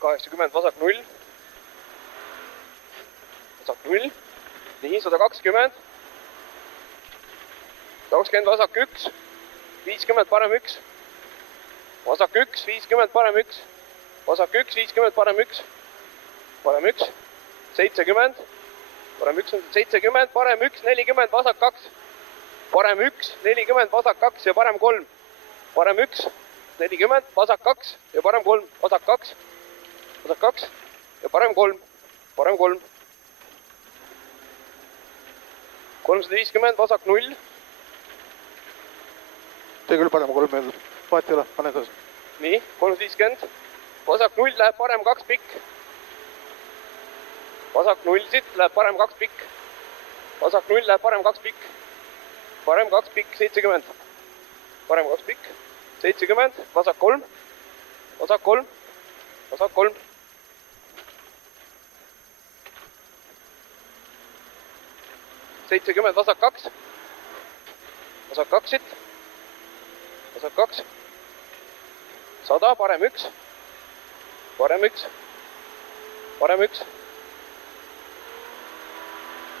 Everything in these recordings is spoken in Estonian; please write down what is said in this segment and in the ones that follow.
80, vasak 0. Vasak 0. Nii, 120. 120, vasak 1. 50, parem 1. Vasak 1, 50, parem 1. Vasak 1, 50, parem 1. Parem 1. 70. Parem 1 on 70, parem 1, 40, vasak 2. Parem 1, 40, vasak 2 ja parem 3. Parem 1, 40, vasak 2 ja parem 3. Vasak 2. Vasak 2 ja parem 3. Parem 3. 350, vasak 0. Tee küll parem 3 veel. Vahet ei ole, pane edasi. Nii, 350. Vasak 0 läheb parem 2 pikk. Vasak 0 siit läheb parem 2 pikk. Vasak 0 läheb parem 2 pikk. Parem 2 pikk, 70. Parem 2 pikk, 70. Vasak 3. Vasak 3. Vasak 3. Seitsekümmend, vasak 2. Vasak 2 siit. Vasak 2. 100, parem 1. Parem 1. Parem 1.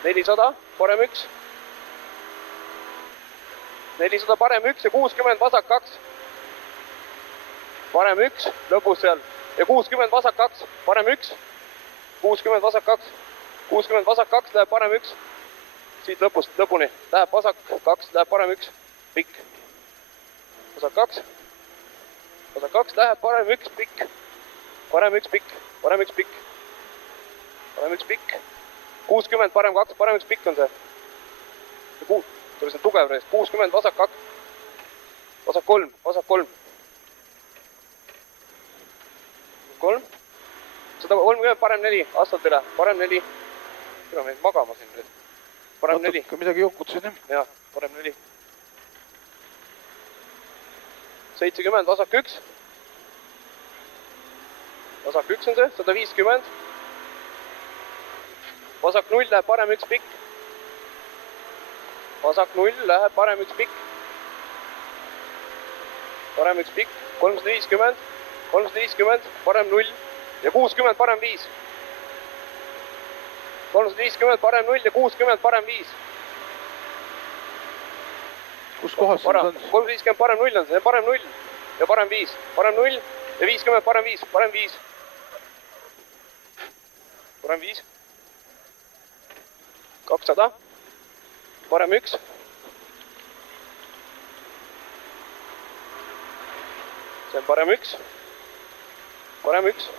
400, parem 1. 400, parem 1 ja 60, vasak 2. Parem 1, lõpus seal. Ja 60, vasak 2. Parem 1. 60, vasak 2. 60, vasak 2, läheb parem 1. Siit lõpust lõpuni. Läheb vasak 2, läheb parem 1. Pikk. Vasak 2. Vasak 2, läheb parem 1, pikk. Parem 1, pikk. Parem 1, pikk. Parem 1, pikk. 60, parem 2, parem 1, pikk on see. See on tugev reis. 60, vasak 2. Vasak 3, vasak 3. 3. 130, parem 4, asfaltile. Parem 4. Küll on meid magama siin. Parem 4. Midagi jokutasin, jah? Jah, parem 4. 70, vasak 1. Vasak 1 on see, 150. Vasak 0 läheb parem 1 pikk. Vasak 0 läheb parem 1 pikk. Parem 1 pikk. 350. 350, parem 0 ja 60, parem 5. 350, parem 0 ja 60, parem 5. Kus kohas see on? 350, parem 0 on see, parem 0 ja parem 5. Parem 0 ja 50, parem 5. Parem 5. Parem 5. 200. Parem 1. See on parem 1. Parem 1.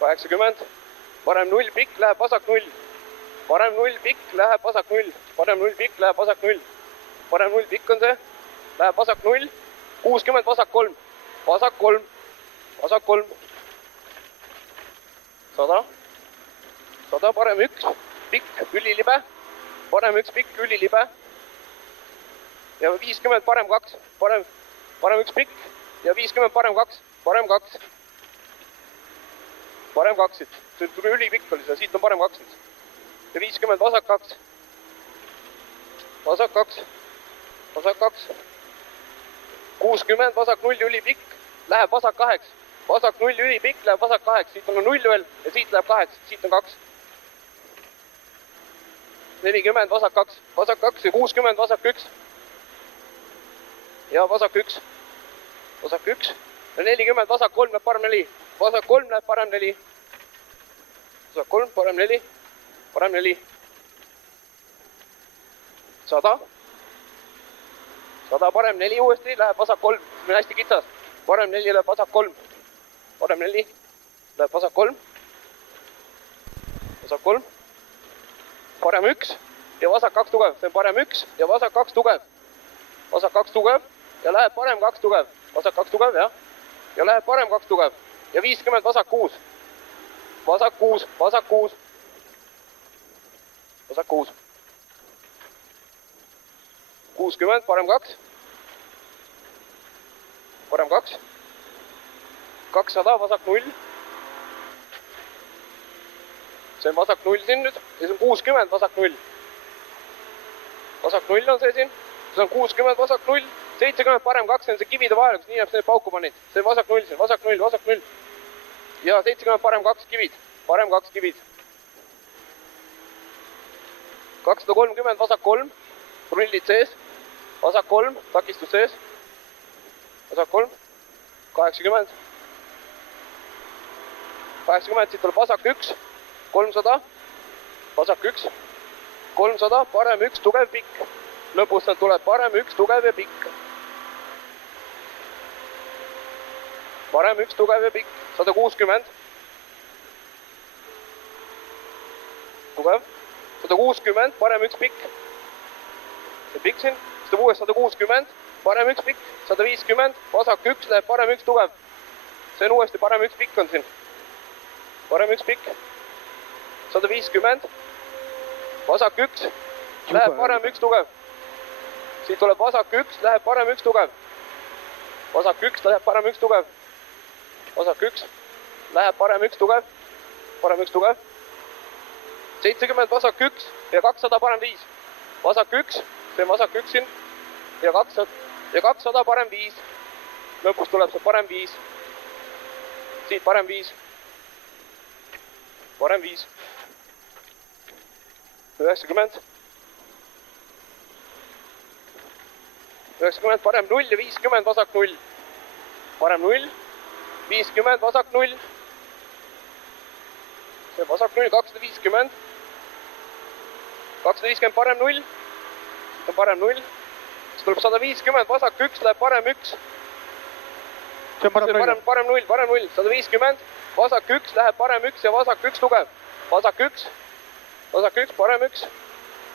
80. Parem 0 pikk läheb vasak 0. Parem 0 pikk läheb vasak 0. Parem 0 pikk läheb vasak 0. Parem 0 pikk on see. Läheb vasak 0. 60 vasak 3. Vasak 3. Vasak 3. 100. 100 parem 1. Pikk, ülilibe. Parem 1 pikk, ülilibe. Ja 50 parem 2. Parem 1 pikk. Ja 50 parem 2. Parem 2. Parem 2 siit. See tuli ülipikk oli see. Siit on parem 2 nüüd. Ja 50 vasak 2. Vasak 2. Vasak 2. 60 vasak 0 ülipikk. Läheb vasak 8. Vasak 0 ülipikk läheb vasak 8. Siit on 0 veel. Ja siit läheb 8. Siit on 2. 40 vasak 2. Vasak 2 ja 60 vasak 1. Ja vasak 1. Vasak 1. Ja 40 vasak 3 läheb parem 4. Vasak 3 läheb parem 4. Vasak 3, parem 4. Parem 4. 100. 100 parem 4 uuesti läheb vasak 3. See on hästi kitsas. Parem 4 läheb vasak 3. Parem 4 läheb vasak 3. Vasak 3. Parem 1 ja vasak 2 tugev. See on parem 1 ja vasak 2 tugev. Vasak 2 tugev ja läheb parem 2 tugev. Vasak 2 tugev, jah. Ja läheb parem 2 tugev. Ja 50 vasak 6. Vasak 6, vasak 6. Vasak 6. 60, parem 2. Parem 2. 200, vasak 0. See on vasak 0 siin nüüd. Ja see on 60, vasak 0. Vasak 0 on see siin. See on 60, vasak 0. 70, parem 2 on see kivide vahel, kus nii jääb see pauku panid. See on vasak 0 siin, vasak 0, vasak 0. ja 70 parem 2 kivid, parem 2 kivid. 230 vasak 3, rullid sees, vasak 3, takistus sees, vasak 3, 80. 80, siit tuleb vasak 1, 300, vasak 1, 300, parem 1, tugev pikk. Lõpustan tuleb parem 1, tugev ja pikk. Parem 1, tugev ja pikk, 160. Tugev, 160, parem 1 pikk. See pikk siin, siis tuleb uuesti 160, parem 1 pikk, 150, vasak 1, läheb parem 1 tugev. See on uuesti parem 1 pikk on siin. Parem 1 pikk, 150, vasak 1, läheb parem 1 tugev. Siit tuleb vasak 1, läheb parem 1 tugev. Vasak 1, läheb parem 1 tugev. Vasak 1, läheb parem 1 tugev. Parem 1 tugev. 70 vasak 1 ja 200 parem 5. Vasak 1, see on vasak 1 siin. Ja 200 parem 5. Lõpus tuleb see parem 5. Siit parem 5. Parem 5. 90. 90, parem 0 ja 50, vasak 0. Parem 0, 50, vasak 0. See vasak 0, 250. 250, parem 0. Siit on parem 0. Siis tuleb 150, vasak 1, läheb parem 1. See on parem 0. Parem 0, parem 0. 150, vasak 1, läheb parem 1 ja vasak 1 tugev. Vasak 1, vasak 1, parem 1.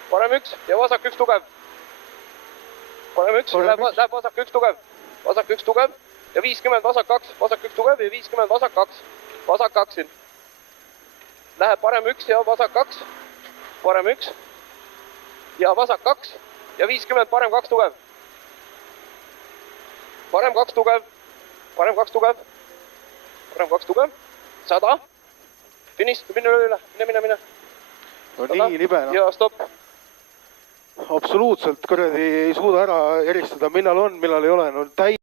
Parem 1 ja vasak 1 tugev. Parem 1, läheb vasak 1 tugev. Vasak 1 tugev ja 50, vasak 2. Vasak 1 tugev ja 50, vasak 2. Vasak 2 siin. Läheb parem 1 ja vasak 2. Parem 1 ja vasak 2 ja 50, parem 2 tugev. Parem 2 tugev. Parem 2 tugev. Parem 2 tugev. 100. Finish, mine üle. Mine. No nii libe, noh. Ja stopp. Absoluutselt kuradi ei suuda ära eristada, millal on, millal ei ole. No